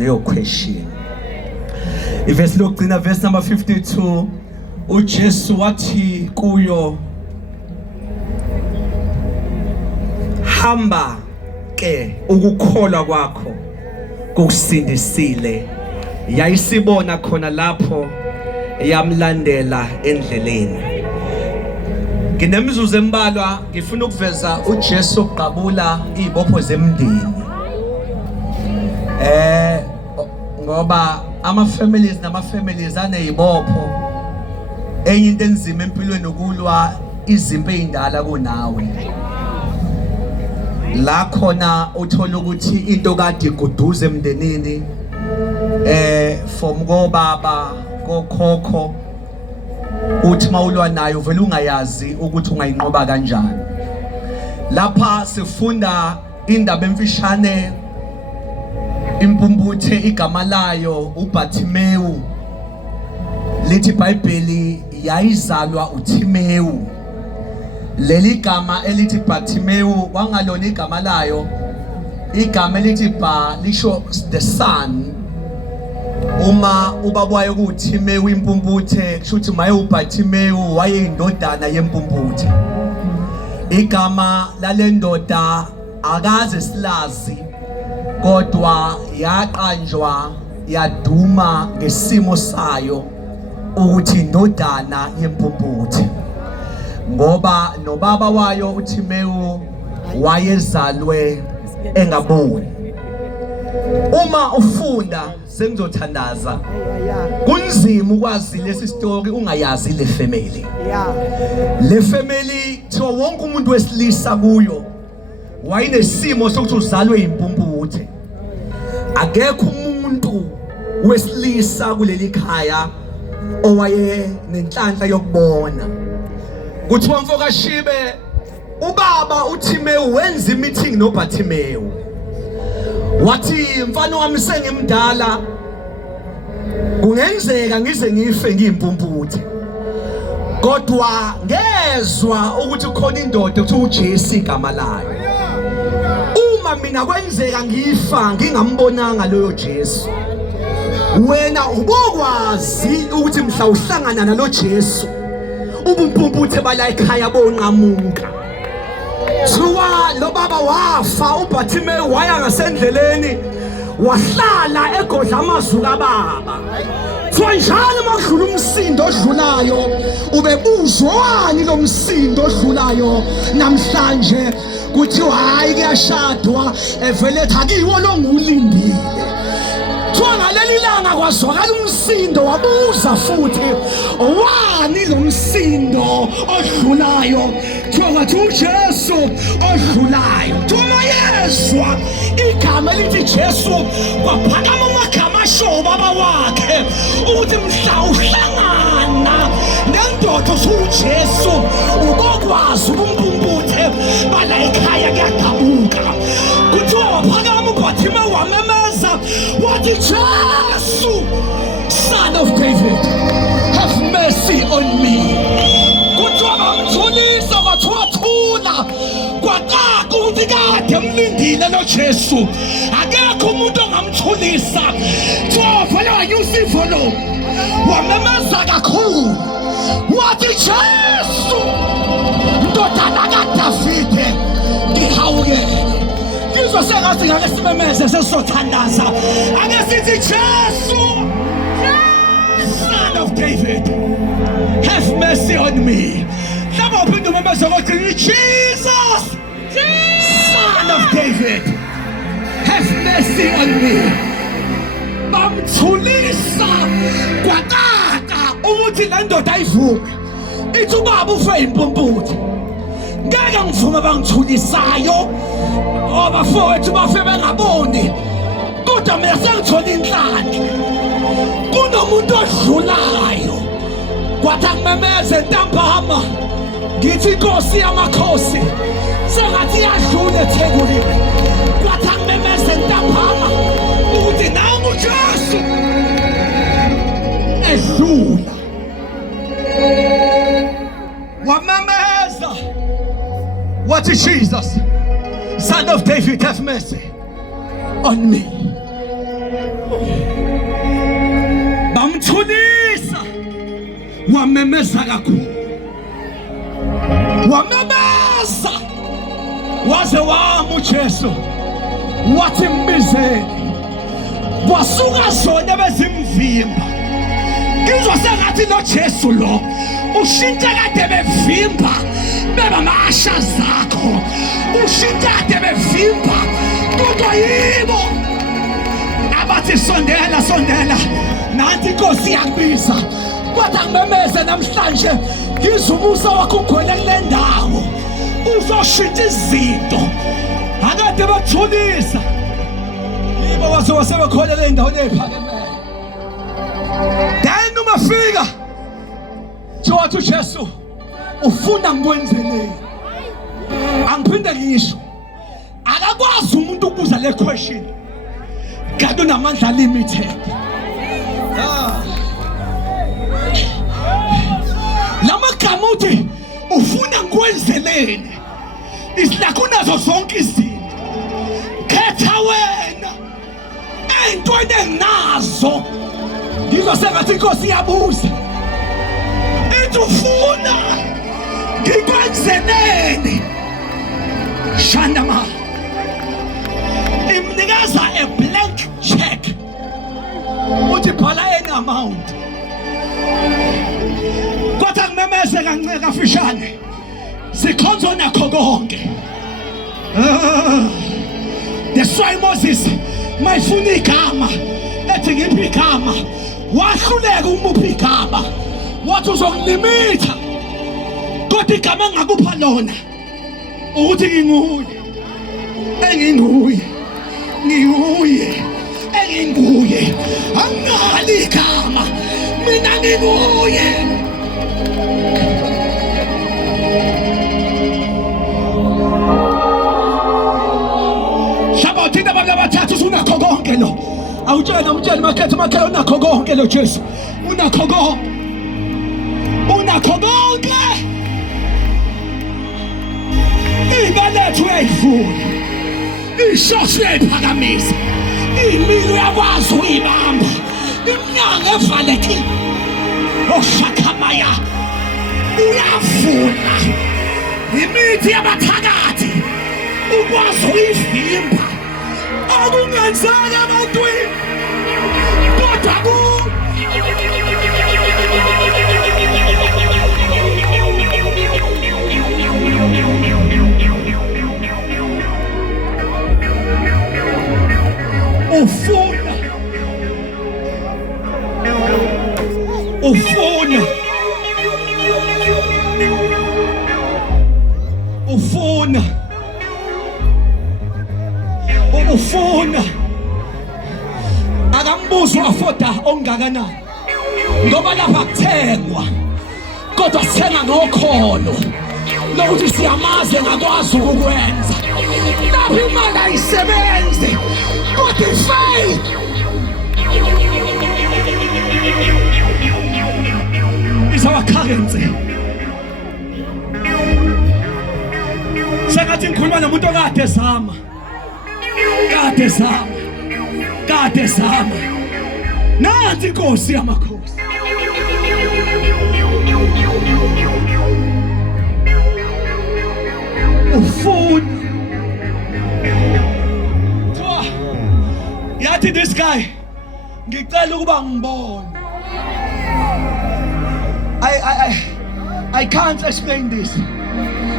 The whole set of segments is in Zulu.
leyo question. Ivesi lokugcina verse number 52 uJesu wathi kuyo, hamba ke ukukholwa kwakho kusindisile. Yayisibona khona lapho yamlandela endleleni. Nginemzuzu embalwa ngifuna ukuveza uJesu oqabula izibopho zemndeni. Ngoba ama-families nama-families anezibopho. Enye into enzima empilweni ukulwa izimpi ezindala kunawe. La khona uthola ukuthi into kade iguduze emndenini from kobaba kokhokho uthi mawulwa nayo vele ungayazi ukuthi ungayinqoba kanjani. Lapha sifunda indaba emfishane impumputhe igama layo uBartimewu. Lithi iBhayibheli yayizalwa uTimewu. Leli gama elithi Bartimewu wangalona igama layo. Igama elithi Ba lisho the son. Uma ubabwayo kuTimewu impumputhe kusho ukuthi maye uBartimewu wayeyindodana yempumputhe. Igama lalendoda akaze silazi kodwa yaqanjwa yaduma ngesimo sayo ukuthi indodana yempumputhe. Ngoba nobaba wayo uTimewu wayezalwe engaboni. Uma ufunda sengizothandaza kunzima ukwazi lesi story ungayazi le family. Le family thiwa wonke umuntu wesilisa kuyo wayinesimo sokuthi uzalwe impumputhe. Akekho umuntu wesilisa kuleli khaya owaye nenhlanhla yokubona. Kuthiwa mfoka Shibe ubaba uTimewu wenza imeeting noBartimewu. Wathi mfana wami sengimdala kungenzeka ngize ngife ngiyimpumputhe. Kodwa ngezwe ukuthi khona indoda ethi uJesu igama layo. Uma mina kwenzeka ngifa ngingambonanga loyo Jesu, wena ubokwazi ukuthi mhla uhlangana nalo Jesu ubumpumputhe bala ekhaya bonqamuka. Thiwa lo baba wafa uBartimewu waya ngasendleleni wahlala egodla amazulu kababa. Thiwa njalo makudlula umsindo odlulayo ubebuzwani lo msindo odlulayo namhlanje kuthiwa hayi kuyashadwa evele ethi akiwo lo ngulindile. Thiwa ngaleli langa kwazwakala umsindo wabuza futhi wani lo msindo odlulayo. Thiwa ngathi uJesu odlulayo. Thiwa yezwa igama elithi Jesu kwaphakama amagama asho baba wakhe ukuthi mhla uhlangana nendoda uJesu ubokwazi ubumpumputhe bala ekhaya kuyadabuka. Kuthiwa waphakama uBartimewu wamemeza wathi Jesu, Son of David, have mercy on me. Kuthiwa bamthulisa kwathiwa thula kwaqaka ukuthi kade mlindile lo Jesu. Akekho umuntu ongamthulisa. Thiwa vele wanyusa ivolo wamemeza kakhulu wathi Jesu, ndodana kaDavide ngihawukele. Ngizwa sengathi ngake simemeze sesizothandaza. Ake sithi Jesu, Son of David, have mercy on me. Hlaba uphinde umemeze ngokuthi Jesus, Son of David, have mercy on me. Bamthulisa kwaqaka ukuthi le ndoda ayivuke. Ithi ubaba ufe impumputhe. Ngeke ngivume bangithulisayo abafowethu bafe bengaboni. Kodwa mina sengithola inhlanhla kunomuntu odlulayo. Kwathi angimemeze ntambama ngithi inkosi yamakhosi sengathi iyadlula eThekwini. Kwathi angimemeze ntambama ukuthi nawu uJesu edlula. Wamemeza wathi Jesus, Son of David, have mercy on me. wamemeza kakhulu, wamemeza waze wama uJesu wathi mbizeni, kwasuka zona bezimvimba. Ngizwa sengathi lo Jesu lo ushintsha kade bevimba beba masha zakho, ushintsha kade bevimba kodwa yibo abathi sondela sondela, nanti inkosi yakubiza. Kodwa ngimemeze namhlanje, ngizwa umusa wakho ugcwele kule ndawo, uzoshintsha izinto akade bathulisa yibo wasebekhona le ndawo ephakeme. Then umafika wathi uJesu ufuna ngikwenzeleni. Angiphinde ngisho akakwazi umuntu ukubuza le question kanti unamandla limited. Lamagama uthi ufuna ngikwenzeleni isilakho unazo zonke izinto, khetha wena ey'ntweni enginazo. Ngizwa sengathi inkosi iyabuza ithi ufuna ngikwenzeleni. Shandama imnikeza a blank check, uthi bhala any amount. Kodwa ngimemeze kancane kafishane, sikhonza nakho konke. That's why Moses mayifuna igama ethi ngiphi igama, wahluleka umuphi igama, wathi uzongilimitha. Kodwa igama engakupha lona ukuthi nginguye enginguye, nginguye enginguye, angali igama, mina nginguye. Shabathina abantu abathathu usunakho konke lo. Awutshela umtshela makhethe makhethe unakho konke lo Jesu. Unakho konke. Unakho konke. Ibalethu uyayivula. Ishosho uyayiphakamisa. Imilo uyakwazi uyibamba. Iminyango evalekile. Oshakamaya. Uyavula. Imithi yabathakathi ukwazi uyivimba. Akungenzeka ebantwini kodwa ufuna akambuzo afoda ongakanani, ngoba lapha kuthengwa kodwa sithenga ngokholo lokuthi siyamaze ngakwazi ukukwenza. Lapha imali ayisebenzi kodwa ifaith. Is our currency. Sengathi ngikhuluma nomuntu okade zama, kade zama. Nanti inkosi yamakhosi. Ufuna yathi this guy ngicela ukuba ngibone. I can't explain this.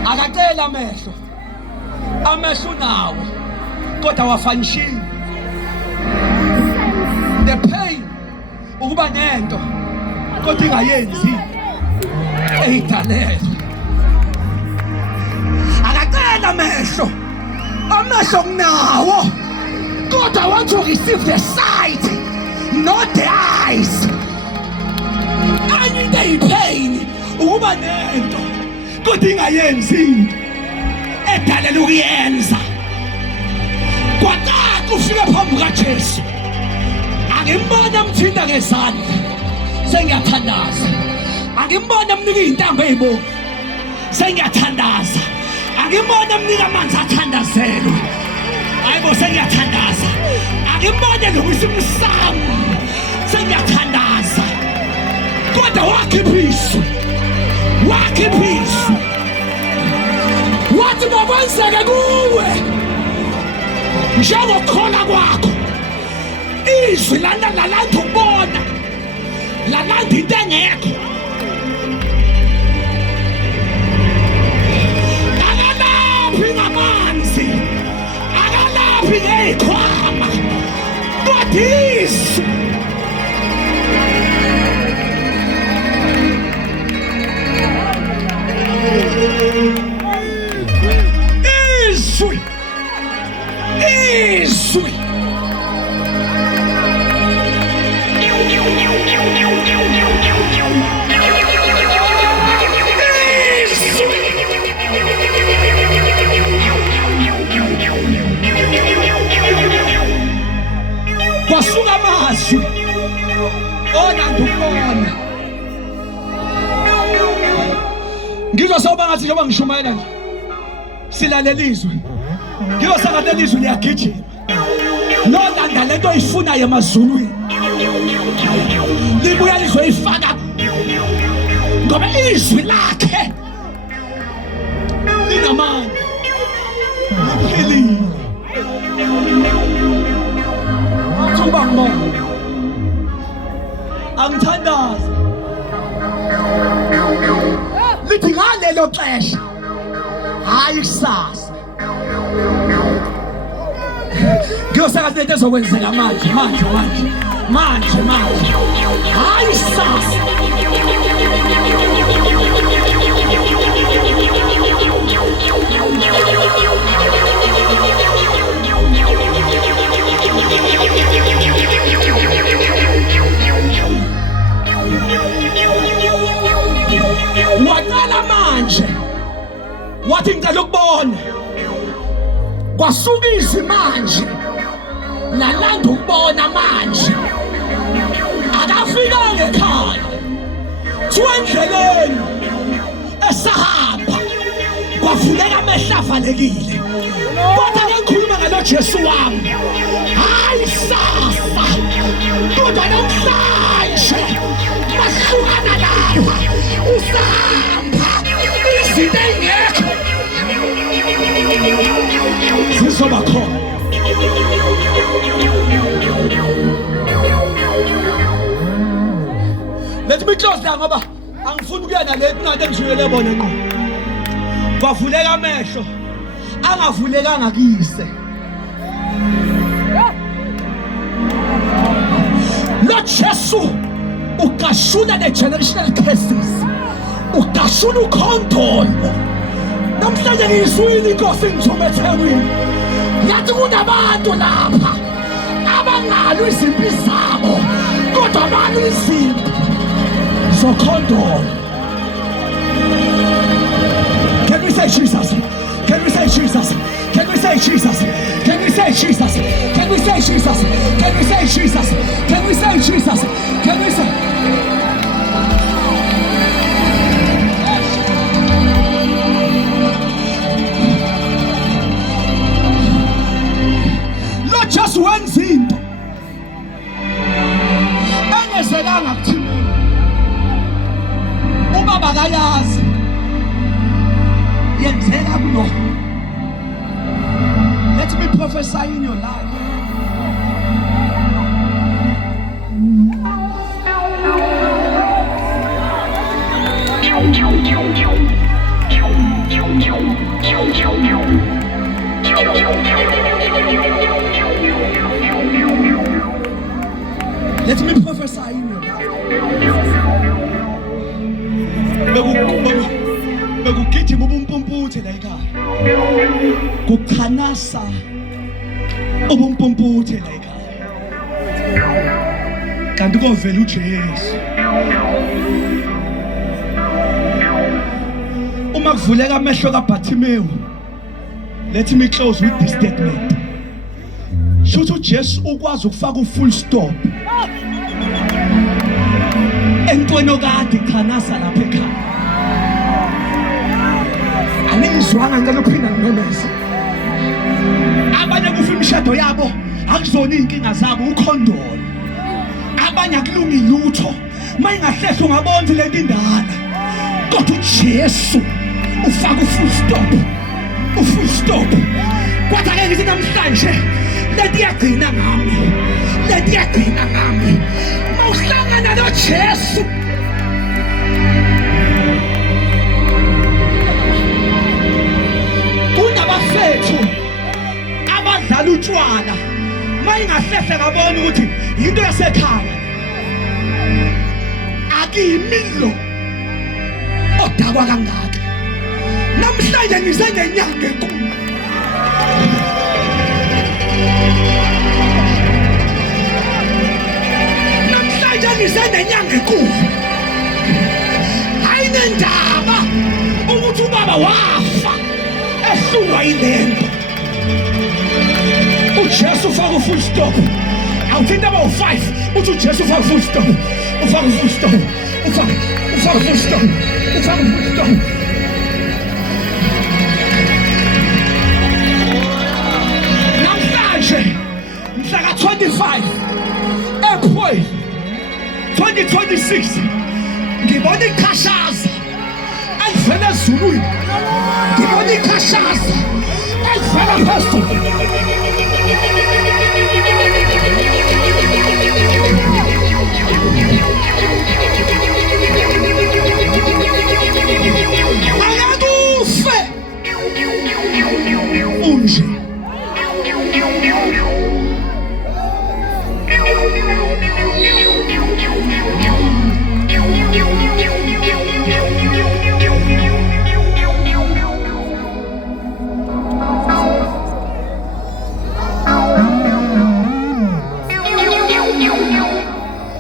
Akacela amehlo unawo kodwa wafanishini. The pain ukuba nento kodwa ingayenzi eyidalele. Akacela amehlo unawo kodwa I want to receive the sight, not the eyes. I need the pain ukuba nento kodwa ingayenzi edalele ukuyenza. Kwataka ufike phambi kaJesu, angimbona mthinta ngezandla, sengiyathandaza. Angimbona mnika izintambo ezibomvu, sengiyathandaza. Angimbona mnika amanzi athandazelwe, hayibo sengiyathandaza. Angimbona nokusimsamo, sengiyathandaza. Kodwa wakhipha izwi, wakhipha izwi, wathi makwenzeke kuwe njengokukholwa kwakho. Izwi lalanda ukubona, lalanda into engekho. Akalaphi ngamanzi, akalaphi ngey'khwama, kodwa izwi. Izwi, izwi. Kwasuka amazwi onanda ukubona. Ngizosoba ngathi njengoba ngishumayela nje silalela izwi, ngizosangalela izwi liyagijima nolanda lento oyifunayo emazulwini libuya lizoyifaka, ngoba izwi lakhe linamandla, liphilile. Thuba ngibona, angithandaze lithi ngalelo xesha, hayi kusasa. Ngiyosakaza lento ezokwenzeka manje, hayi kusasa. Waqala manje wathi ngicela ukubona, kwasuka izwi manje nalanda ukubona manje. Akafikanga ekhaya, kuthiwa endleleni esahamba kwavuleka amehlo avalekile, kodwa ngikhuluma ngalo Jesu wami, hayi sasa, kodwa namhlanje mahlukana nawe, usahamba izinto ey'ngekho zizoba khona. Let me close la ngoba angifuni ukuya nale nto engijuyele bona ngqo. Kwavuleka amehlo angavulekanga kuyise. Lo Jesu ukashuna the generational curses, ukashuna ukhondolo. Namhlanje ngiyizwile inkosi ngithume eThekwini, yathi kunabantu lapha abangalwi izimpi zabo kodwa balwa izimpi zokhondolo. Can we say Jesus? Can we say Jesus? Can we say Jesus? Can we say Jesus? Can we say Jesus? Can we say Jesus? Can we say Jesus? Can we say? Not just one thing. Engezelanga kuthini. Ubaba akayazi. Yenzeka kulo. Let me prophesy in your life. Let me prophesy in your life. Bekugijima ubumpumputhe la ekhaya. Kukhanasa ubumpumputhe la ekhaya. Kanti kovela uJesu. Uma kuvuleka amehlo kaBhathimewu, let me close with this statement. Shuthu uJesu ukwazi ukufaka full stop entweni okade khanasa lapha ekhaya. Angizwanga ngicela ukuphinda ngimemeze. Abanye kufa imishado yabo akuzona inkinga zabo ukhondolo. Abanye akulungi lutho mayingahlehla ungabona ukuthi lento indala, kodwa uJesu ufaka u-full stop, u-full stop. Kodwa ke ngithi namhlanje lento iyagcina ngami, lento iyagcina ngami. Mawuhlangana noJesu, kunabafethu abadlala utshwala, mayingahlehla ngabona ukuthi into yasekhaya, akuyimilo odakwa kangaka. Namhlanje ngize nenyanga enkulu, namhlanje ngize nenyanga enkulu. Ayinendaba ukuthi ubaba wafa ehlulwa yilento. uJesu ufaka u-full stop. Awuthi indaba u-5 uthi uJesu ufaka u-full stop, ufaka u-full stop, ufaka u-full stop, ufaka u-full stop. Namhlanje mhla ka-25 April 2026 ngibona ikhashaza elivela ezulwini, ngibona ikhashaza elivela phezulu. Akakufe unje.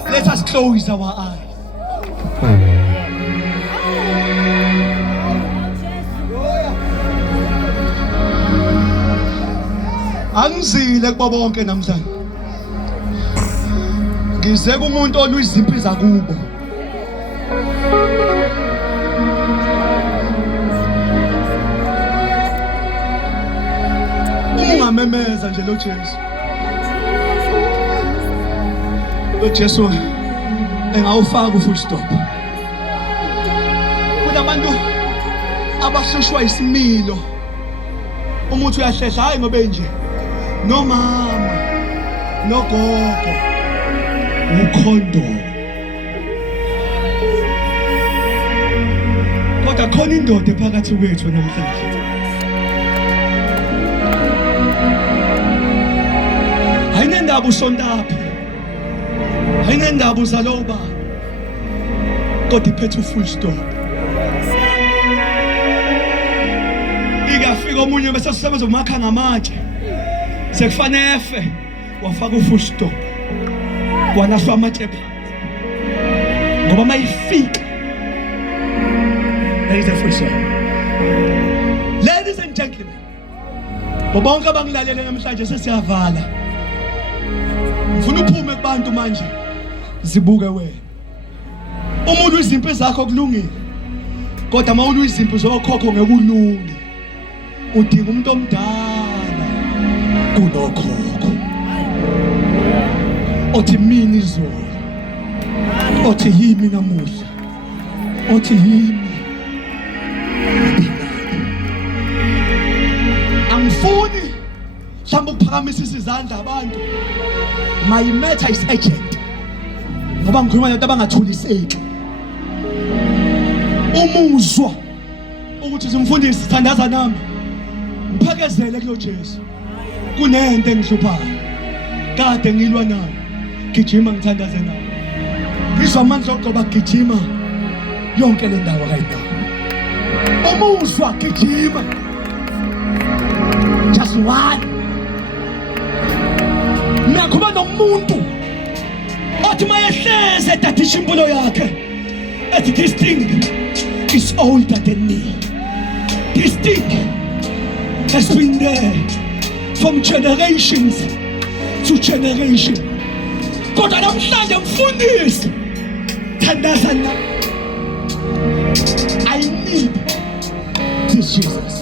Let us close our eyes. Angizile kubo bonke namhlanje. Ngize kumuntu oluyizimpi zakubo. Ungamemeza nje lo Jesu. Lo Jesu engawufaka u-full stop. Kunabantu abahlushwa isimilo. Umuntu uyahlehla hayi ngoba nje nomama nogogo ukhondo. Kodwa khona indoda phakathi kwethu namhlanje. Ayinendaba usondaphi, ayinendaba uzaloba, kodwa iphethe u-full stop. Ikafika omunye bese usebenza umakha ngamatshe, sekufanele efe, wafaka u-full stop, walahlwa amatshe phansi. Ngoba mayifika, there is a full stop. Ladies and gentlemen, bonke abangilalele namhlanje sesiyavala. Ngifuna uphume kubantu manje zibuke wena. Umuntu izimpi zakho kulungile, kodwa mawulu izimpi zokhokho ngekulungi. Udinga umuntu omdala kunokhokho, othi mina izolo, othi yimi namuhla, othi yimi. Angifuni mhlawumbe ukuphakamisa izandla abantu. My matter is urgent. Ngoba ngikhuluma nabantu abangathuliseki. Umuzwa ukuthi simfundisi sithandaza nami, ngiphakezele kulo Jesu. Kunento engihluphayo, kade ngilwa nayo, gijima ngithandaze nayo. Ngizwa amandla okugoba gijima yonke le ndawo kayindawo. Umuzwa gijima. Just one. Nakuba nomuntu othi mayehleze edathisha impilo yakhe ethi this thing is older than me. This thing has been there from generations to generation. Kodwa namhlanje mfundisi thandaza na. I need this Jesus.